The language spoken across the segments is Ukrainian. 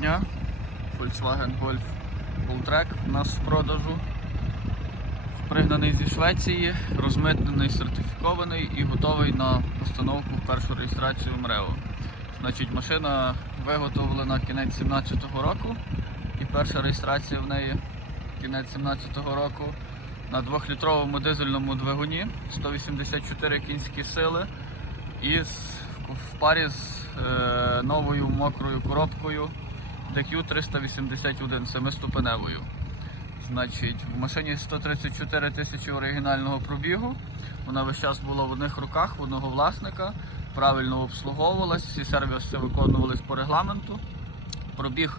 дня. Volkswagen Golf Alltrack у нас в продажу. Пригнаний зі Швеції, розмитнений, сертифікований і готовий на постановку першу реєстрацію МРЕО. Значить, машина виготовлена кінець 17-го року і перша реєстрація в неї кінець 17-го року на 2-літровому дизельному двигуні 184 кінські сили і в парі з е, новою мокрою коробкою DQ 381 семиступеневою. Значить, в машині 134 тисячі оригінального пробігу. Вона весь час була в одних руках, в одного власника, правильно обслуговувалась, всі сервіси виконувались по регламенту. Пробіг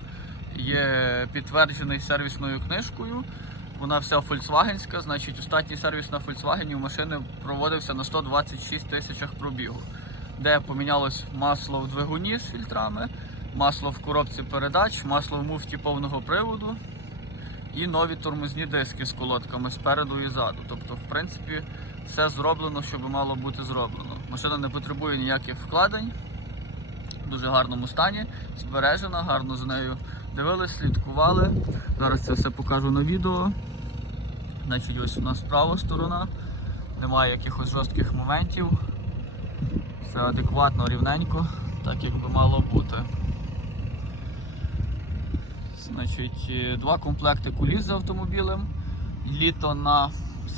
є підтверджений сервісною книжкою. Вона вся фольксвагенська, значить останній сервіс на Volkswagen у машини проводився на 126 тисячах пробігу, де помінялось масло в двигуні з фільтрами, масло в коробці передач, масло в муфті повного приводу і нові тормозні диски з колодками спереду і ззаду. Тобто, в принципі, все зроблено, що би мало бути зроблено. Машина не потребує ніяких вкладень, в дуже гарному стані, збережена, гарно за нею дивились, слідкували. Зараз це все покажу на відео. Значить, ось у нас права сторона, немає якихось жорстких моментів. Все адекватно, рівненько, так як би мало бути. Значить, е, два комплекти куліс з автомобілем. Літо на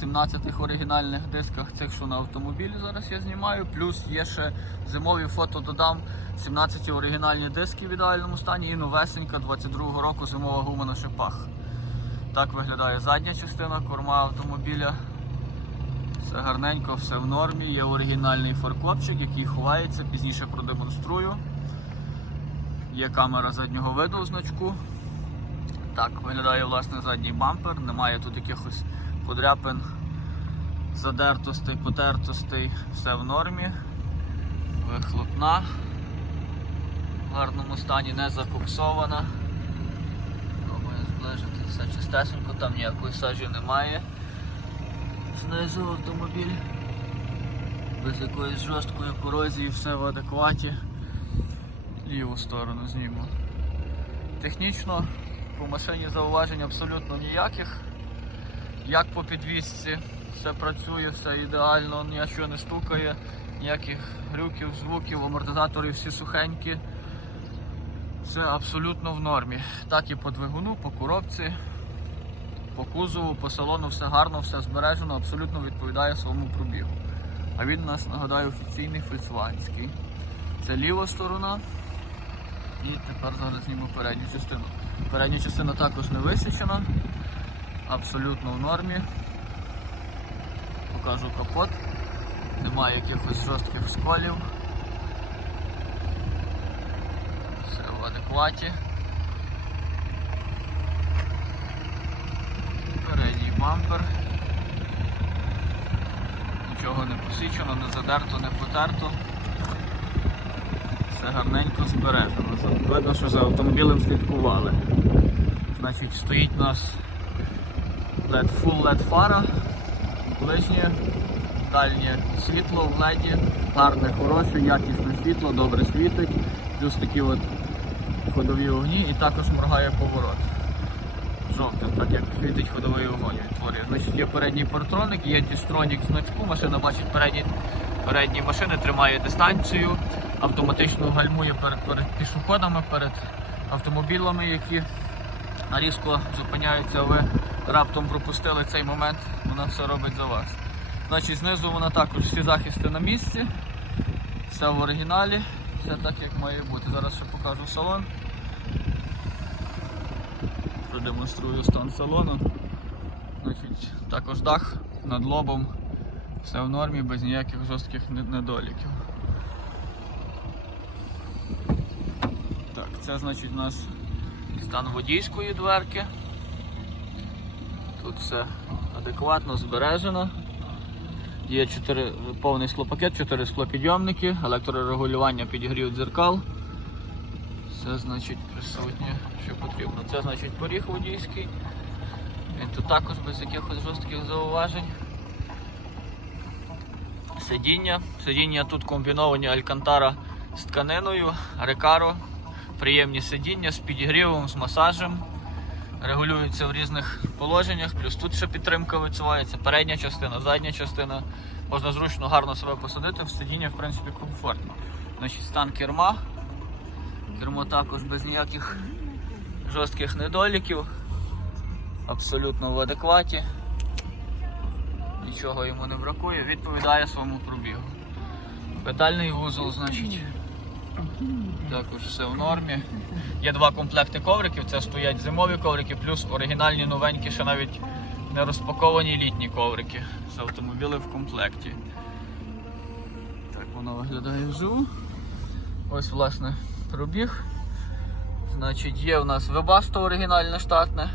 17-х оригінальних дисках цих, що на автомобілі зараз я знімаю. Плюс є ще зимові фото додам 17 оригінальні диски в ідеальному стані і новесенька 22-го року зимова гума на шипах. Так виглядає задня частина корма автомобіля. Все гарненько, все в нормі. Є оригінальний фаркопчик, який ховається, пізніше продемонструю. Є камера заднього виду у значку. Так виглядає власне задній бампер, немає тут якихось подряпин, задертостей, потертостей, все в нормі. Вихлопна в гарному стані, не закоксована. Пробую зближити все чистесенько, там ніякої сажі немає. Знизу автомобіль. Без якоїсь жорсткої корозії, все в адекваті. Ліву сторону зніму. Технічно по машині зауважень абсолютно ніяких. Як по підвісці, все працює, все ідеально, нічого не стукає, ніяких глюків, звуків, амортизатори всі сухенькі. Все абсолютно в нормі. Так і по двигуну, по коробці, по кузову, по салону все гарно, все збережено, абсолютно відповідає своєму пробігу. А він у нас, нагадаю, офіційний фольксвагенський. Це ліва сторона. І тепер зараз зніму передню частину. Передня частина також не висічена, абсолютно в нормі. Покажу капот. Немає якихось жорстких сколів. Все в адекваті. Передній бампер. Нічого не посічено, не задерто, не потерто. Все гарненько збережено. Видно, що за автомобілем слідкували. Значить, стоїть у нас LED, full LED фара, ближнє, дальнє світло в LED, гарне, хороше, якісне світло, добре світить, плюс такі от ходові огні і також моргає поворот. Жовтим, так як світить ходовий огонь відтворює. Значить, є передній портроник, є дістронік значку, машина бачить передні, передні машини, тримає дистанцію, автоматично гальмує перед, перед пішоходами, перед автомобілями, які різко зупиняються, ви раптом пропустили цей момент, вона все робить за вас. Значить, знизу вона також всі захисти на місці, все в оригіналі, все так як має бути. Зараз ще покажу салон. Продемонструю стан салону. Значить, також дах над лобом, все в нормі, без ніяких жорстких недоліків. Так, це значить у нас стан водійської дверки. Тут все адекватно збережено. Є 4, повний склопакет, 4 склопідйомники, електрорегулювання підігрів дзеркал. Все значить присутнє, що потрібно. Це значить поріг водійський. Він тут також без якихось жорстких зауважень. Сидіння. Сидіння тут комбіновані Алькантара з тканиною, Рекаро приємні сидіння з підігрівом, з масажем. Регулюються в різних положеннях, плюс тут ще підтримка висувається, передня частина, задня частина. Можна зручно гарно себе посадити, в сидіння в принципі комфортно. Значить, стан керма. Кермо також без ніяких жорстких недоліків. Абсолютно в адекваті. Нічого йому не бракує, відповідає своєму пробігу. Педальний вузол, значить. Також все в нормі. Є два комплекти ковриків, це стоять зимові коврики, плюс оригінальні новенькі, ще навіть не розпаковані літні коврики з автомобіли в комплекті. Так воно виглядає вживу. Ось власне пробіг. Значить, є у нас Webasto оригінальне штатне.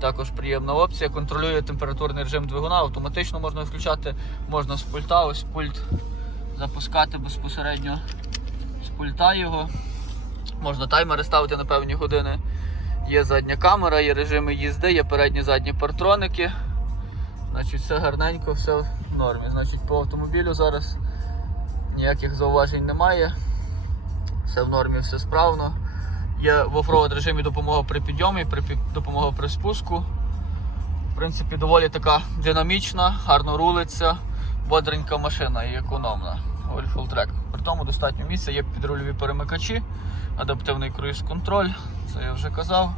Також приємна опція. Контролює температурний режим двигуна, автоматично можна включати, можна з пульта, ось пульт запускати безпосередньо пульта його. Можна таймери ставити на певні години. Є задня камера, є режими їзди, є передні задні партроники. Значить, все гарненько, все в нормі. Значить, по автомобілю зараз ніяких зауважень немає. Все в нормі, все справно. Є в оффроуд режимі допомога при підйомі, при допомога при спуску. В принципі, доволі така динамічна, гарно рулиться, бодренька машина і економна. Full track. При тому достатньо місця, є підрульові перемикачі, адаптивний круїз-контроль, це я вже казав.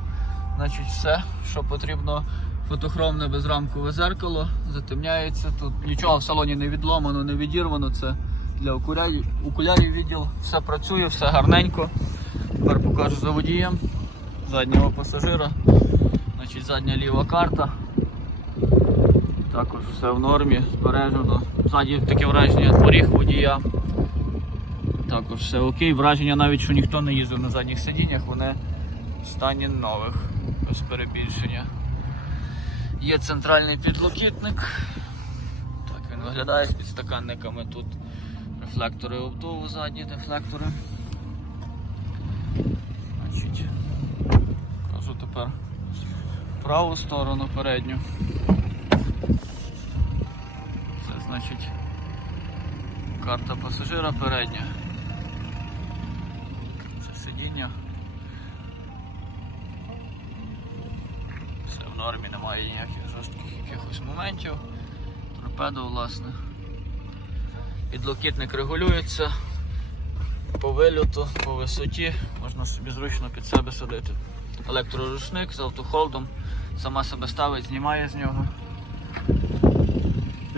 Значить, все, що потрібно, фотохромне безрамкове зеркало, затемняється. Тут нічого в салоні не відломано, не відірвано. Це для окулярів, окулярів відділ. Все працює, все гарненько. Тепер покажу за водієм заднього пасажира. Значить, задня ліва карта. Також все в нормі, збережено. Ззаді таке враження поріг водія. Також все окей. Враження навіть, що ніхто не їздив на задніх сидіннях, вони в стані нових, без перебільшення. Є центральний підлокітник. Так він виглядає з підстаканниками тут. Рефлектори обдуву, задні дефлектори. Значить, кажу тепер праву сторону передню. Значить карта пасажира передня. Це сидіння. Все в нормі, немає ніяких жорстких якихось моментів. Торпедо, власне. Підлокітник регулюється по вильоту, по висоті, можна собі зручно під себе садити. Електрорушник з автохолдом, сама себе ставить, знімає з нього.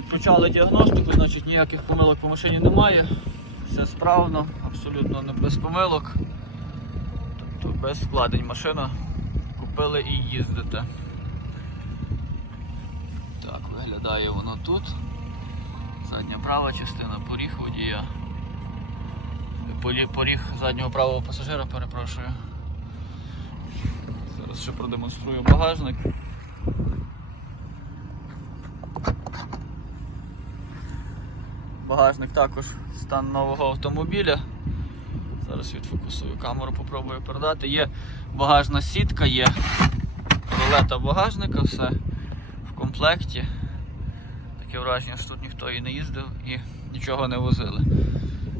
Відпочали діагностику, значить ніяких помилок по машині немає. Все справно, абсолютно не без помилок. Тобто без вкладень машина. Купили і їздите. Так, виглядає воно тут. Задня права частина, поріг водія. Поріг заднього правого пасажира, перепрошую. Зараз ще продемонструю багажник. Багажник також стан нового автомобіля. Зараз відфокусую камеру, попробую передати. Є багажна сітка, є рулета багажника, все в комплекті. Таке враження, що тут ніхто і не їздив і нічого не возили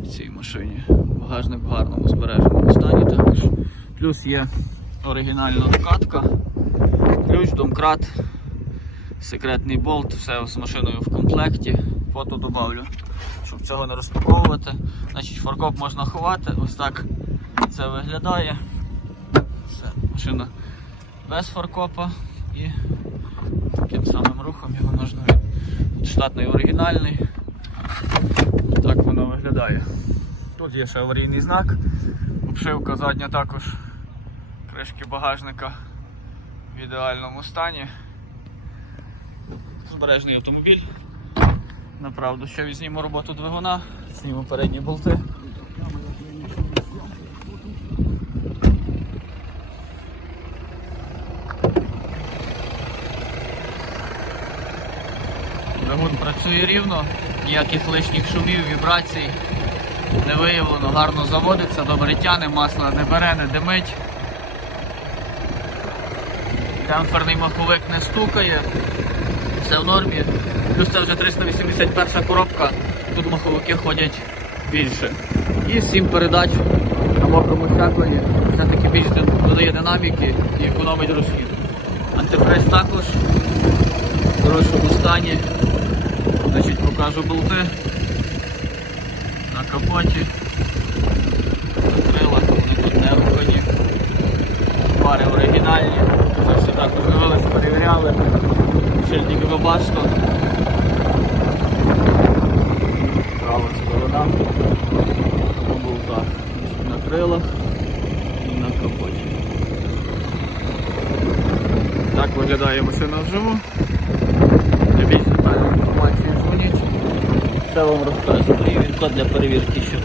в цій машині. Багажник в гарному збереженому стані також. Плюс є оригінальна вкатка, ключ, домкрат, секретний болт, все з машиною в комплекті. Фото додавлю, щоб цього не розпаковувати. Значить, фаркоп можна ховати, ось так це виглядає. Все, машина без фаркопа і таким самим рухом його можна штатний оригінальний. Так воно виглядає. Тут є ще аварійний знак, обшивка задня також, кришки багажника в ідеальному стані. Збережний автомобіль. Направду, ще візьмімо роботу двигуна, знімемо передні болти. Двигун працює рівно, ніяких лишніх шумів, вібрацій не виявлено, гарно заводиться, добре тяне, масло не бере, не димить. Демпферний маховик не стукає, все в нормі. Плюс це вже 381 коробка, тут маховики ходять більше. І 7 передач на мокрому щепленні. Все-таки більш дин- додає динаміки і економить розхід. Антифриз також в хорошому стані. Значить, покажу болти на капоті. На крилах, вони тут не рухані. Пари оригінальні. Це все також дивилися, перевіряли. Шильник ви бачите. Права сторона. На болтах. На крилах і на капоті. Так виглядає машина вживу. Для більш детальної інформації дзвоніть. Все вам розкажу. І для перевірки вам.